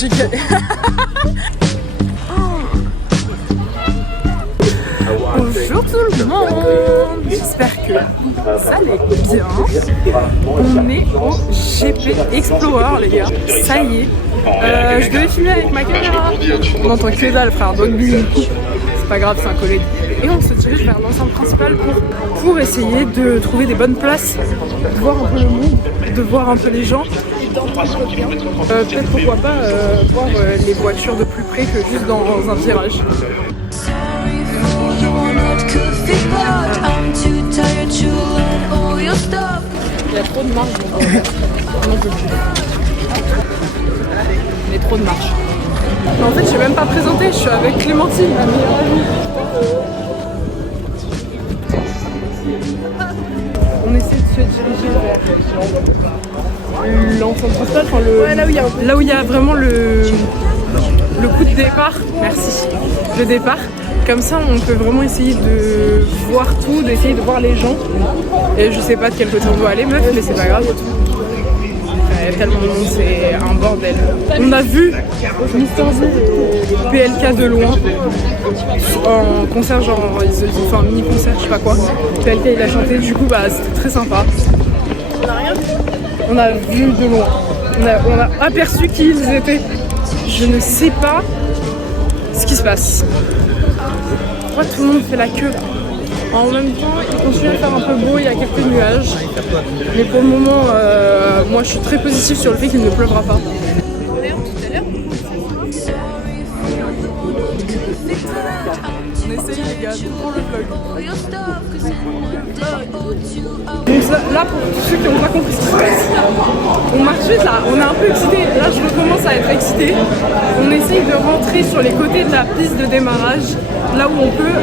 j'ai gagné. Bonjour tout le monde, j'espère que vous allez bien. On est au GP Explorer les gars, ça y est. Je devais filmer avec ma caméra, on entend que dalle frère, donc c'est pas grave, c'est un collègue. Et on se dirige vers l'ensemble principal pour essayer de trouver des bonnes places, de voir un peu le monde, de voir un peu les gens. Peut-être pourquoi pas voir les voitures de plus près que juste dans un virage. Il y a trop de marche, on n'en peut plus. Il y a trop de marche. Mais en fait, je n'ai même pas présenté, je suis avec Clémentine, ma meilleure amie. On essaie de se diriger vers l'ensemble principal, enfin là où il y a vraiment le coup de départ. Merci. Le départ. Comme ça, on peut vraiment essayer de voir tout, d'essayer de voir les gens. Et je sais pas de quel côté on doit aller, meuf, mais c'est pas grave. Il y a tellement de monde, c'est un bordel. On a vu Mister Z et PLK de loin en concert, genre ils ont fait un mini concert, je sais pas quoi. PLK il a chanté, du coup bah c'était très sympa. On a vu de loin, on a aperçu qui ils étaient. Je ne sais pas ce qui se passe. Pourquoi tout le monde fait la queue? En même temps, il continue à faire un peu beau, il y a quelques nuages. Mais pour le moment, moi je suis très positive sur le fait qu'il ne pleuvra pas. On essaye les gars, tout pour le vlog. Donc là, pour tous ceux qui n'ont pas compris ce qui se passe, on marche vite là, on est un peu excité. Là je recommence à être excité. On essaye de rentrer sur les côtés de la piste de démarrage, là où on peut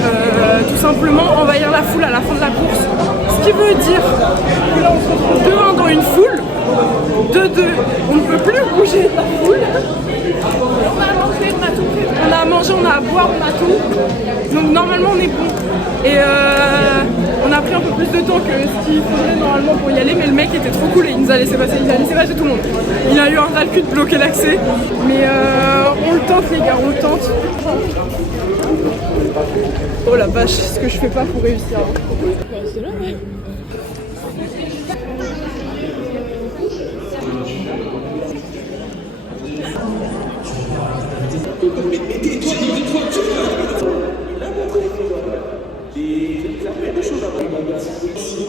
tout simplement envahir la foule à la fin de la course. Ce qui veut dire que là on se retrouve 2-1 dans une foule, 2-2, on ne peut plus bouger de la foule. On a mangé, on a tout pris. On a à manger, on a à boire, on a tout. Donc normalement on est bon. Et on a pris un peu plus de temps que ce qu'il faudrait normalement pour y aller, mais le mec était trop cool et il nous a laissé passer, il a laissé passer tout le monde. Il a eu un ras le cul de bloquer l'accès, mais on le tente les gars, on le tente. Oh la vache, ce que je fais pas pour réussir. C'est là, ouais.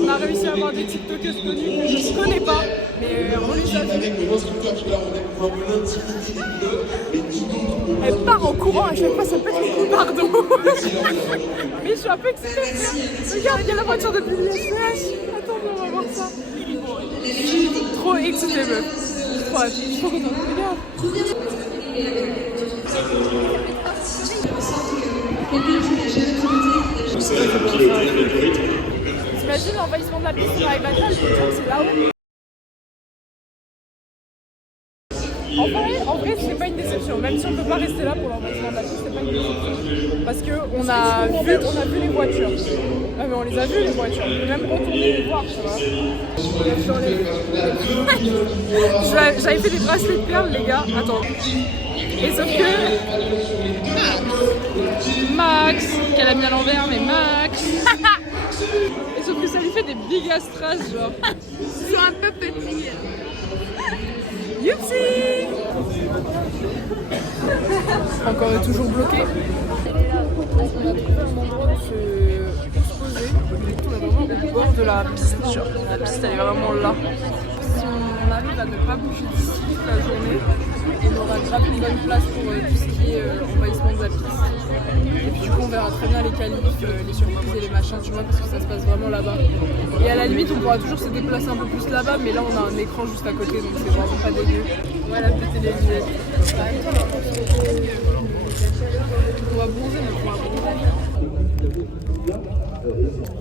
On a réussi à avoir des TikTokers connus que je ne connais pas, mais on les a vus. Elle part en courant à chaque fois, ça peut être pardon. Mais je suis un peu excitée. Regarde, il y a la voiture de PLK. Attends, on va voir ça. Trop excitée, meuf. Je suis trop contente. Regarde. T'imagines l'envahissement de la piste sur Ibadan, c'est là-haut. En vrai, c'est pas une déception. Même si on peut pas rester là pour l'envahissement de la piste, c'est pas une déception. Parce qu'on a vu les voitures. Ah mais on les a vues les voitures. On peut même retourner les voir, tu vois. J'avais fait des bracelets de perles, les gars. Attends. Et sauf que Max, qu'elle a mis à l'envers, mais Max. Et sauf que ça lui fait des big ass traces, genre. Ils sont un peu petits. Youpsi. Encore et toujours bloqué. On a trouvé un endroit où se poser. On est vraiment au bord de la piste. Genre, la piste elle est vraiment là. Si on arrive à ne pas bouger d'ici toute la journée, on aura grave une bonne place pour tout ce qui est envahissement de la piste. Et puis du coup on verra très bien les qualifs, les surprises et les machins, tu vois, parce que ça se passe vraiment là-bas. Et à la limite on pourra toujours se déplacer un peu plus là-bas, mais là on a un écran juste à côté, donc c'est vraiment pas dégueu. Voilà, péter les yeux. On va bronzer, mais on va bronzer.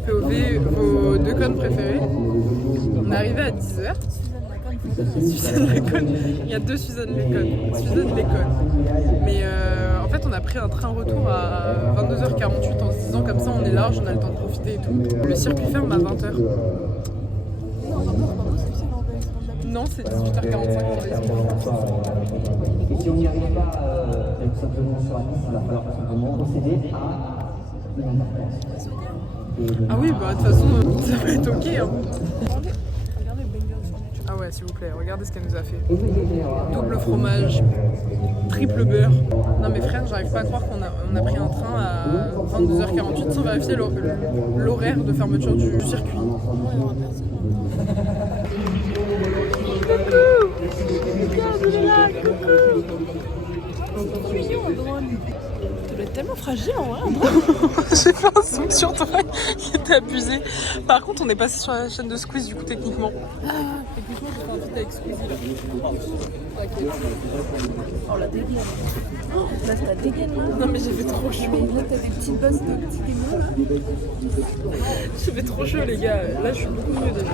POV, vos deux connes préférés. On est arrivé à 10h. Suzanne Léconne. Il y a deux Suzanne Léconne. Suzanne Léconne. Mais en fait, on a pris un train retour à 22h48 en se disant comme ça, on est large, on a le temps de profiter et tout. Le circuit ferme à 20h. non, c'est 18h45 pour les enfants. Et si on n'y arrive pas tout simplement sur la piste, il va falloir tout simplement procéder à une interpellation. Ah oui, bah de toute façon, ça va être ok. Hein. Regardez le banger sur YouTube. Ah ouais, s'il vous plaît, regardez ce qu'elle nous a fait. Double fromage, triple beurre. Non mais frère, j'arrive pas à croire qu'on a pris un train à 22h48 sans vérifier l'horaire de fermeture du circuit. Ça doit être tellement fragile en vrai. J'ai fait un zoom sur toi qui était abusé. Par contre, on est passé sur la chaîne de Squeeze du coup techniquement. Techniquement, j'ai fait un feat avec Squeezie là. T'inquiète. Oh la dégaine. Oh, là c'est la dégaine là. Non mais j'ai fait trop chaud. Mais là t'as des petites bosses de petits démons là. J'ai fait trop chaud les gars. Là je suis beaucoup mieux déjà.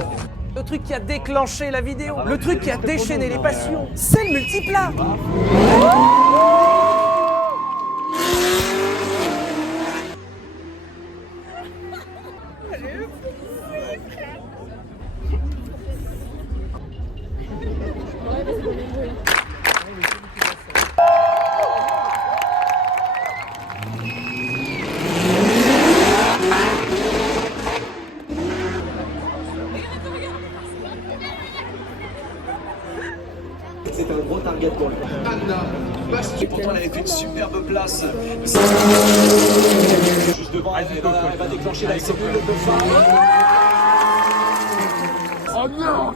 Le truc qui a déclenché la vidéo, le truc qui a déchaîné les passions, c'est le multiplat. C'est un gros target pour lui. Anna Bastien, pourtant elle avait fait une superbe place. Juste devant, elle va déclencher la cellule de phare. Oh non.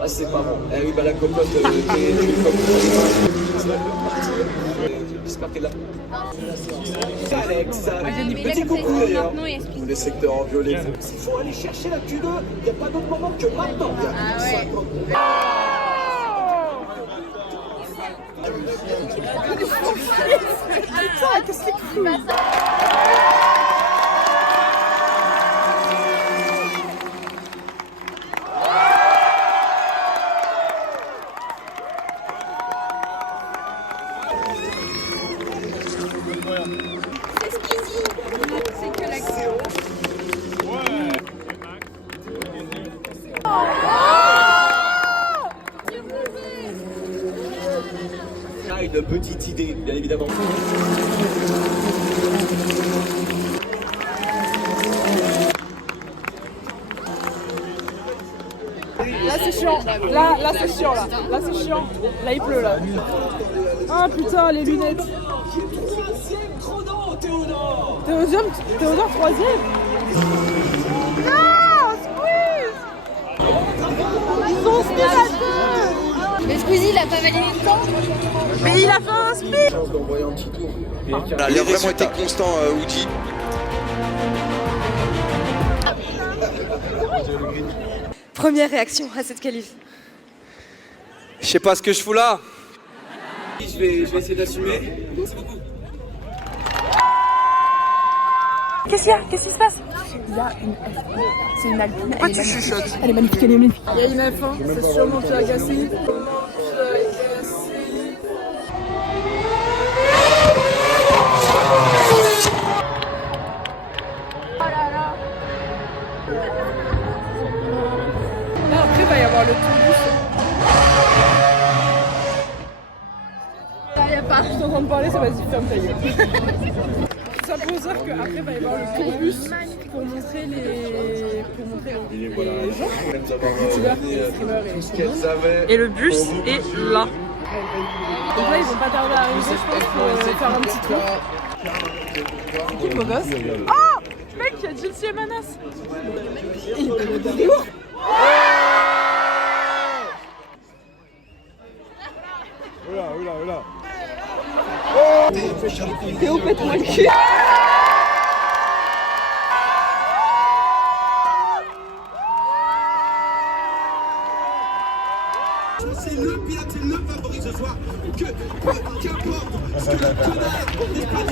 Ah c'est pas bon. Eh oui bah la cocotte, tu es une cocotte. J'espère qu'elle a... Alex, petit coucou d'ailleurs. Les secteurs en violet. Il faut aller chercher la Q2, il n'y a pas d'autre moment que maintenant. Ah ouais. Putain, qu'est-ce qu'il fout? C'est que l'action. Une petite idée, bien évidemment. Là c'est chiant, là c'est chiant, là c'est chiant, là il pleut là. Ah putain les lunettes. Troisième chrono, Théodore. Théodore troisième. Non, Squeeze. Ils sont Squeeze à deux. Mais Squeezie il a pas validé le temps. Mais il a fait un speed. D'envoyer un petit tour. Il a vraiment été constant, Woody. Première réaction à cette qualif. Je sais pas ce que je fous là. Je vais essayer d'assumer. Merci beaucoup. Qu'est-ce qu'il y a? Qu'est-ce qui se passe? Il y a une F1. C'est une Alpine. Pourquoi tu chuchotes? Elle est magnifique, elle est magnifique. Il y a une F1, c'est sûrement Pierre Gasly. Là après il va y avoir le tourbus. Là il y a pas. Je suis en train de parler, ça va se ferme ta gueule. Ça veut dire qu'après il va y avoir le tourbus pour montrer les gens, youtubeurs, streamers et tout. Et le bus est là. Donc là ils vont pas tarder à arriver je pense pour faire un petit tour. C'est qui le beau gosse? Oh mec, il y a Jilcy et Manas. Il est lourd. Théo pète-moi le cul. C'est le pilote, c'est le favori ce soir. Qu'importe ce que le tonnerre n'est pas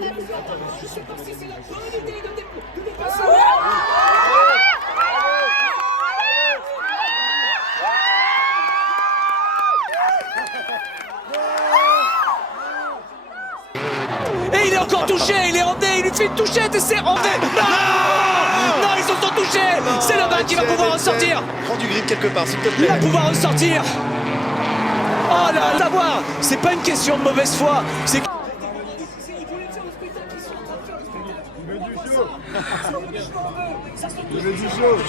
Et il est encore touché, il est emmené, il lui fait une touchette et c'est emmené. Non, non, ils se sont touchés. C'est le bain qui va pouvoir ressortir. Prends du grip quelque part, s'il te Il plaît. va pouvoir ressortir. Oh là, savoir, c'est pas une question de mauvaise foi, c'est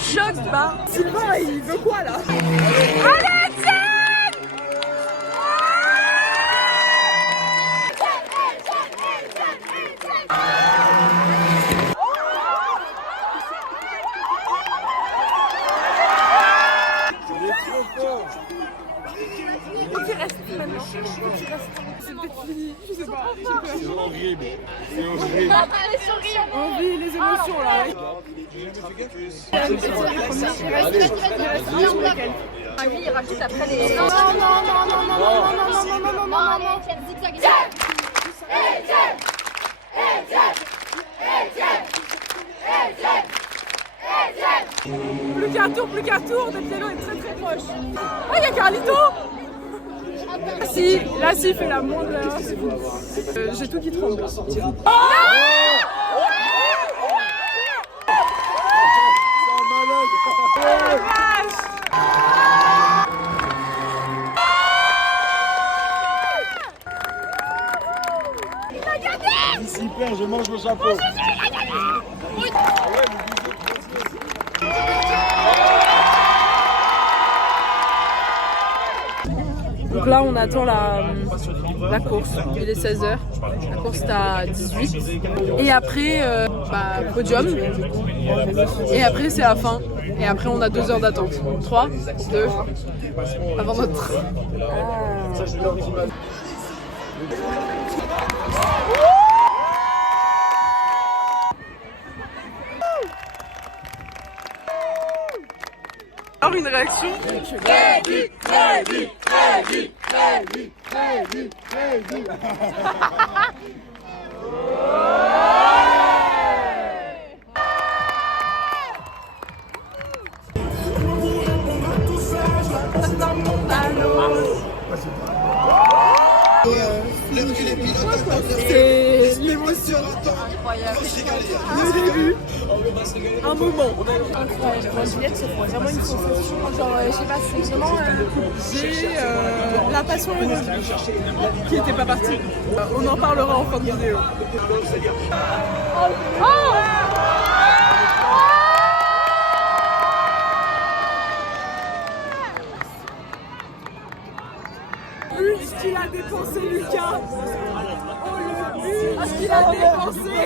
Choc, bah. Sylvain, il veut quoi là? Qui reste maintenant? Qui reste? C'est peut-être fini, je sais pas. C'est horrible. C'est horrible. On vit les émotions là. Lui, il rajoute après les. Non, non, non, non, non, non, non, non, non, non, non, non, Plus qu'un tour, Del est très très proche. Ah, il y a Carlito! Là, si, il fait la moindre erreur. J'ai tout qui tremble. Super, je mange le chapeau. Donc là, on attend la course. Il est 16h. La course est à 18. Et après, podium. Et après, c'est la fin. Et après, on a 2 heures d'attente. 3, 2, avant notre train. Alors une réaction. Très vite, très vite, très vite, très vite, très vite, très vite. C'est l'émotion incroyable. Le début, un moment. Incroyable. Juliette, c'est vraiment une sensation. Genre, je sais pas, c'est vraiment. J'ai la passion qui n'était pas partie. On en parlera en fin de vidéo. Ce qu'il a dépensé, Lucas. Oh, le but, ce qu'il a dépensé.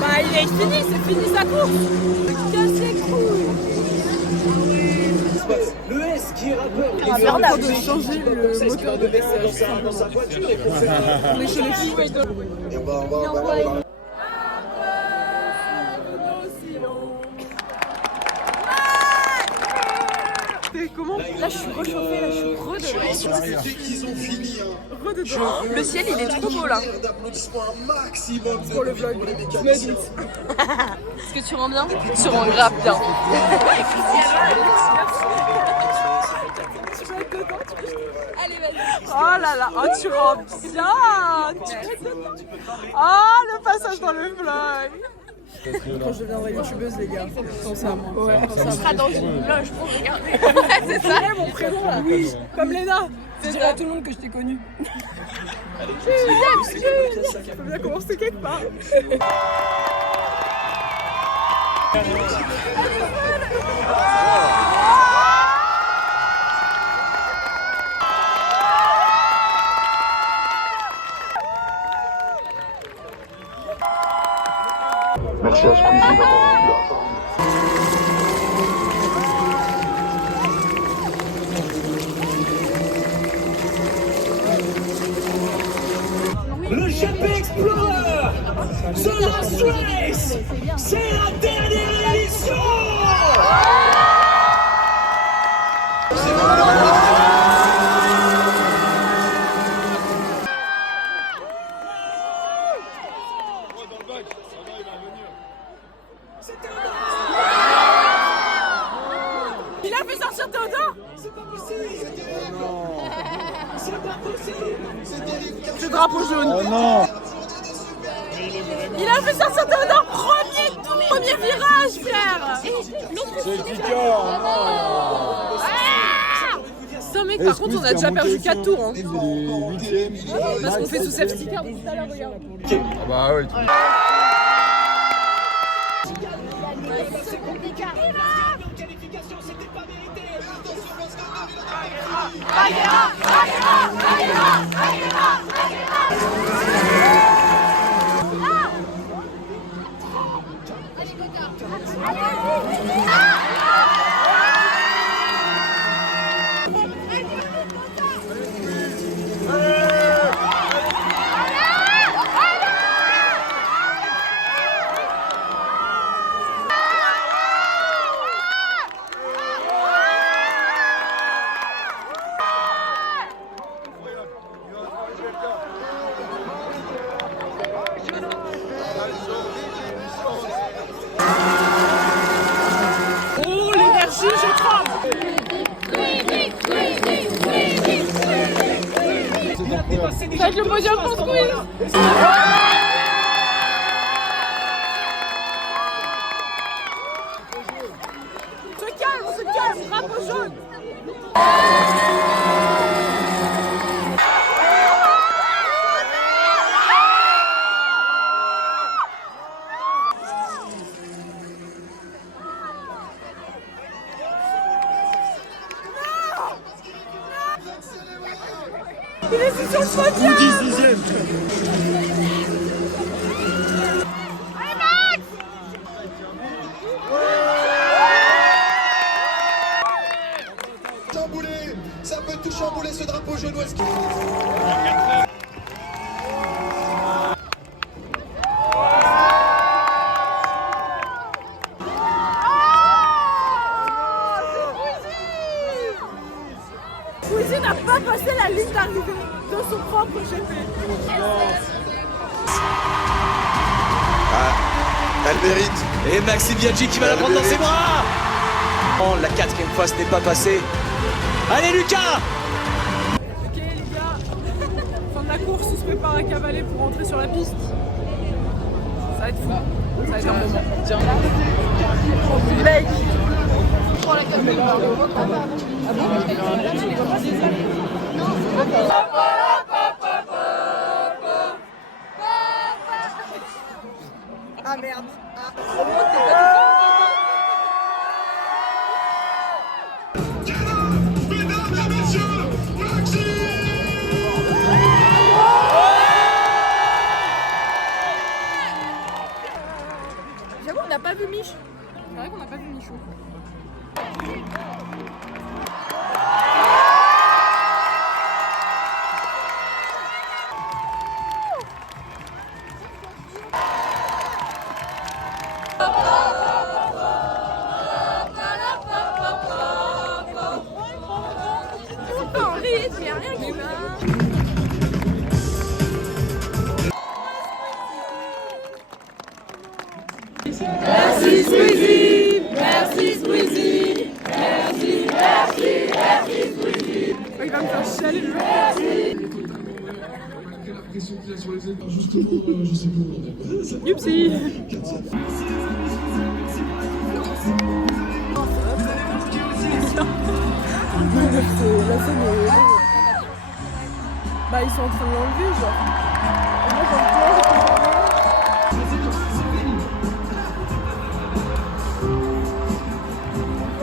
Bah, il est fini, c'est fini sa course. Casse les couilles. le S qui est rappeur. On est en train de changer le moteur de vaisselle. On est chez les filles. Comment? Là je suis réchauffée, là je suis rededans. Le ciel il est trop beau là. Pour le vlog, je me doute. Est-ce que tu rends bien? Tu rends grave bien. Allez vas-y. Oh là là, oh tu rends bien. Oh le passage dans le vlog. Quand je deviendrai youtubeuse, les gars, pensez à moi. Ouais, pensez à moi. Tu seras dans une loge pour regarder. C'est ça, mon prénom là. Oui, comme Léna. Je dirais à tout le monde que je t'ai connue. Il faut bien commencer quelque part. Merci à Squeezie d'avoir Le GP Explorer, The Last Race, c'est la dernière édition. Il a fait sortir Théodore. Ce drapeau jaune. Oh non. Il a fait sortir Théodore. Premier virage, frère. C'est le kicker. Non mec, par contre, on a déjà perdu 4 tours. Hein. Parce qu'on fait sous safety car tout à l'heure, regarde. Bah oui. Oh, l'énergie, je tremble. Ça va être le podium pour Squeeze. On se calme, drapeau jaune. Il est sur le podium. 10e. Chamboulé, ça peut tout chambouler ce drapeau genois. Squeezie n'a pas passé la ligne d'arrivée de son propre GP. Elle mérite. Et Maxime Biaggi qui va la prendre dans ses bras. Oh, la 4e fois, ce n'est pas passé. Allez Lucas. Ok les gars, fin de la course, on se prépare à cavaler pour rentrer sur la piste. Ça va être fou, ça va être un moment. Blake. Ah merde. J'avoue, on n'a pas vu Mich. C'est vrai qu'on n'a pas vu Michou. C'est pas en rythme, y'a rien qui va. Merci Squeezie, merci Squeezie, merci, merci, merci Squeezie. Oh, il va me faire chialer le Youpsi. La scène est... Bah ils sont en train de l'enlever genre.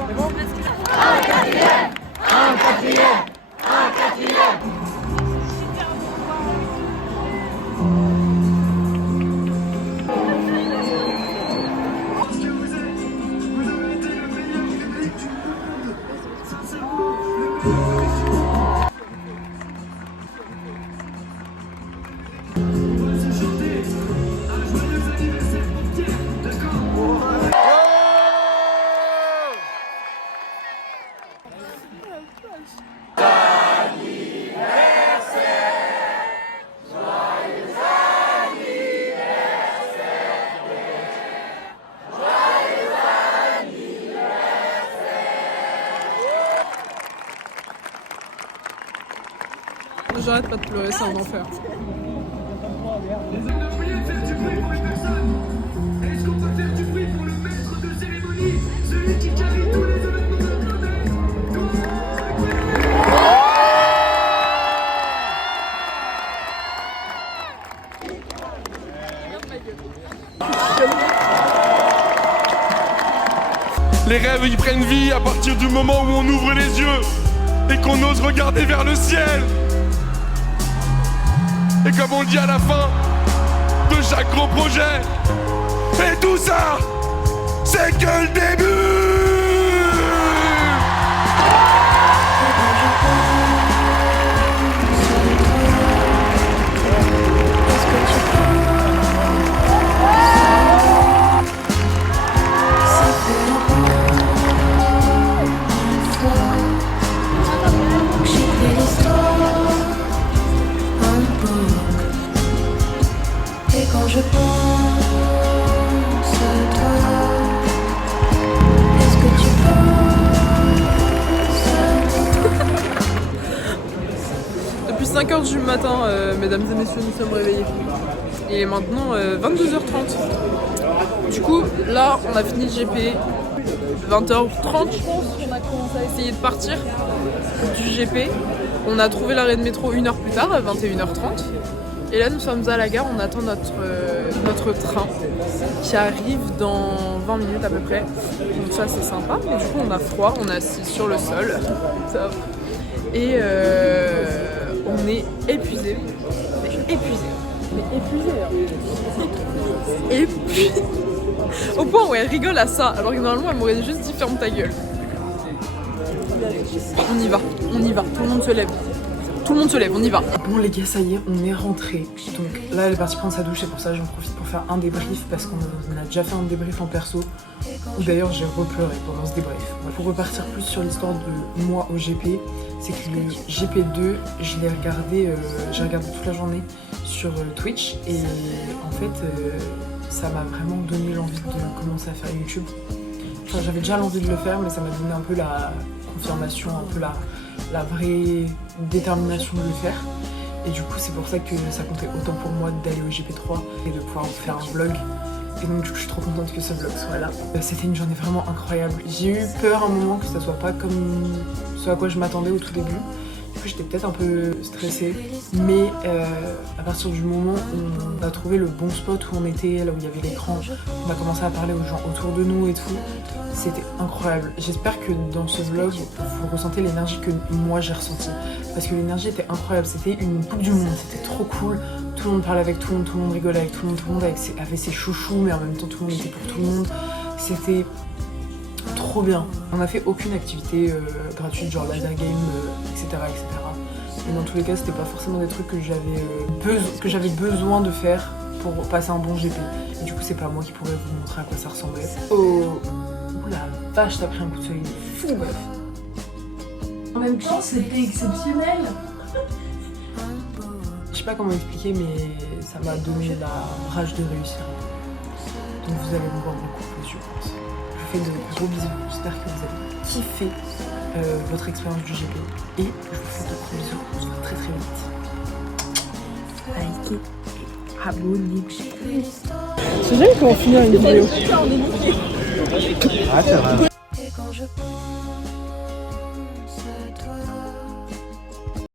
Et moi j'arrête pas de pleurer, c'est un enfer. Est-ce qu'on peut faire du bruit pour le maître de cérémonie, celui qui carry tous les événements de Les rêves, ils prennent vie à partir du moment où on ouvre les yeux et qu'on ose regarder vers le ciel. Et comme on dit à la fin de chaque gros projet, et tout ça, c'est que le début. Quand je pense à toi, est-ce que tu penses à moi? Depuis 5h du matin, mesdames et messieurs, nous sommes réveillés. Il est maintenant 22h30. Du coup, là, on a fini le GP. 20h30, je pense qu'on a commencé à essayer de partir du GP. On a trouvé l'arrêt de métro 1 heure plus tard, à 21h30. Et là, nous sommes à la gare, on attend notre train qui arrive dans 20 minutes à peu près. Donc ça, c'est sympa. Mais du coup, on a froid, on est assis sur le sol. Top. Et on est épuisé. Épuisé. Au point où elle rigole à ça, alors que normalement, elle m'aurait juste dit ferme ta gueule. On y va, tout le monde se lève. On y va. Bon les gars, ça y est, on est rentré. Donc là, elle est partie prendre sa douche et pour ça, j'en profite pour faire un débrief parce qu'on a déjà fait un débrief en perso. Où d'ailleurs, j'ai repleuré pendant ce débrief. Pour repartir plus sur l'histoire de moi au GP, c'est que le GP2, je l'ai regardé, j'ai regardé toute la journée sur Twitch et en fait, ça m'a vraiment donné l'envie de commencer à faire YouTube. Enfin, j'avais déjà l'envie de le faire, mais ça m'a donné un peu la confirmation, un peu la vraie détermination de le faire. Et du coup, c'est pour ça que ça comptait autant pour moi d'aller au GP3 et de pouvoir vous faire un vlog. Et donc, du coup, je suis trop contente que ce vlog soit là. C'était une journée vraiment incroyable. J'ai eu peur un moment que ça soit pas comme ce à quoi je m'attendais au tout début. Du coup, j'étais peut-être un peu stressée. Mais à partir du moment où on a trouvé le bon spot où on était, là où il y avait l'écran, on a commencé à parler aux gens autour de nous et tout. C'était incroyable. J'espère que dans ce vlog, vous ressentez l'énergie que moi j'ai ressentie. Parce que l'énergie était incroyable. C'était une coupe du monde. C'était trop cool. Tout le monde parlait avec tout le monde rigolait avec tout le monde avait ses chouchous, mais en même temps tout le monde était pour tout le monde. C'était trop bien. On n'a fait aucune activité gratuite, genre la game, etc., etc. Et dans tous les cas, c'était pas forcément des trucs que j'avais besoin de faire pour passer un bon GP. Et du coup, c'est pas moi qui pourrais vous montrer à quoi ça ressemblait. Oh, la vache, t'as pris un coup de soleil fou, meuf. En même temps, c'était exceptionnel. Je sais pas comment expliquer, mais ça m'a donné la rage de réussir. Donc vous allez me voir beaucoup plus, je pense. Je vous fais de gros bisous. J'espère que vous avez kiffé votre expérience du GP. Et je vous fais de gros bisous. On se voit très très vite. Likez et abonnez-vous. Je sais jamais comment finir une vidéo. Et quand je